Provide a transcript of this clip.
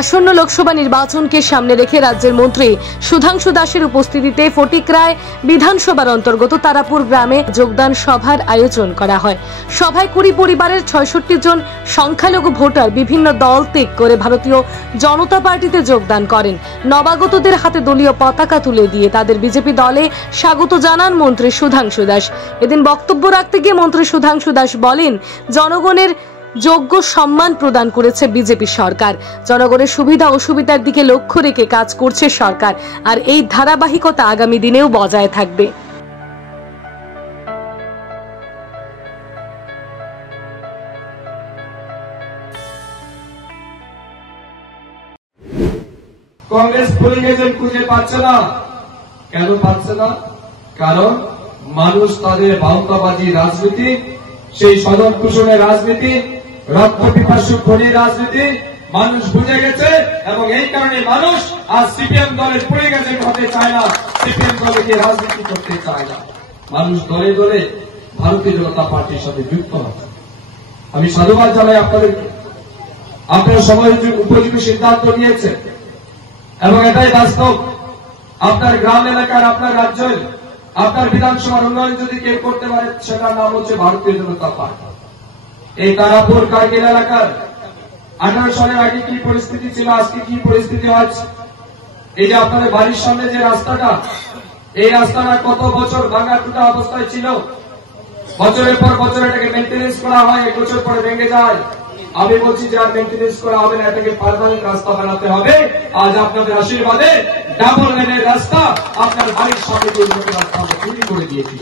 আসন্ন লোকসভা নির্বাচনকে সামনে রেখে রাজ্যের মন্ত্রী সুধাংশু দাসের উপস্থিতিতে ফটিকরায় বিধানসভার অন্তর্গত তারাপুর গ্রামে যোগদান সভার আয়োজন করা হয়। সভায় 20 পরিবারের 66 জন সংখ্যালঘু ভোটার বিভিন্ন দল ত্যাগ করে ভারতীয় জনতা পার্টিতে যোগদান করেন। নবাগতদের হাতে দলীয় পতাকা তুলে দিয়ে তাদের বিজেপি দলে স্বাগত জানান মন্ত্রী সুধাংশু দাস। এদিন বক্তব্য রাখতে গিয়ে মন্ত্রী সুধাংশু দাস বলেন, জনগণের যোগ্য সম্মান প্রদান করেছে বিজেপি সরকার। জনগণের সুবিধা অসুবিধার দিকে লক্ষ্য রেখে কাজ করছে সরকার, আর এই ধারাবাহিকতা আগামী দিনেও বজায় থাকবে। কংগ্রেস পুলিং এজেন্ট খুঁজে পাচ্ছে না। কেন পাচ্ছে না? কারণ মানুষ তাদের বাউতাবাদী রাজনীতি, সেই সদন কুসুমের রাজনীতি, রক্ত পিপাসু খনির রাজনীতি মানুষ বুঝে গেছে, এবং এই কারণে মানুষ আজ সিপিএম দলের পুলিং এজেন্ট হতে চায় না, সিপিএম দলকে রাজনীতি করতে চায় না। মানুষ দলে দলে ভারতীয় জনতা পার্টির সাথে যুক্ত হচ্ছে। আমি সাধুবাদ জানাই আপনাদেরকে, আপনারা সময় উপযোগী সিদ্ধান্ত নিয়েছে, এবং এটাই বাস্তব। আপনার গ্রাম এলাকার, আপনার রাজ্যের, আপনার বিধানসভার উন্নয়ন যদি কেউ করতে পারে, সেটার নাম হচ্ছে ভারতীয় জনতা পার্টি। এই তারাপুর কার্গিল এলাকার 18 সালের আগে কি পরিস্থিতি ছিল, আজকে কি পরিস্থিতি হচ্ছে? এই যে আপনাদের বাড়ির সামনে যে রাস্তাটা, এই রাস্তাটা কত বছর ভাঙা টুটা অবস্থায় ছিল। বছরের পর বছর এটাকে মেনটেন্যান্স করা হয়, 1 বছর পরে ভেঙে যায়। আমি বলছি যে আর মেনটেন্যান্স করা হবে না, এটাকে পার্মানেন্ট রাস্তা বানাতে হবে। আজ আপনাদের আশীর্বাদে ডাবল লেনের রাস্তা আপনার বাড়ির সামনে রাস্তা আমরা তৈরি করে দিয়েছি।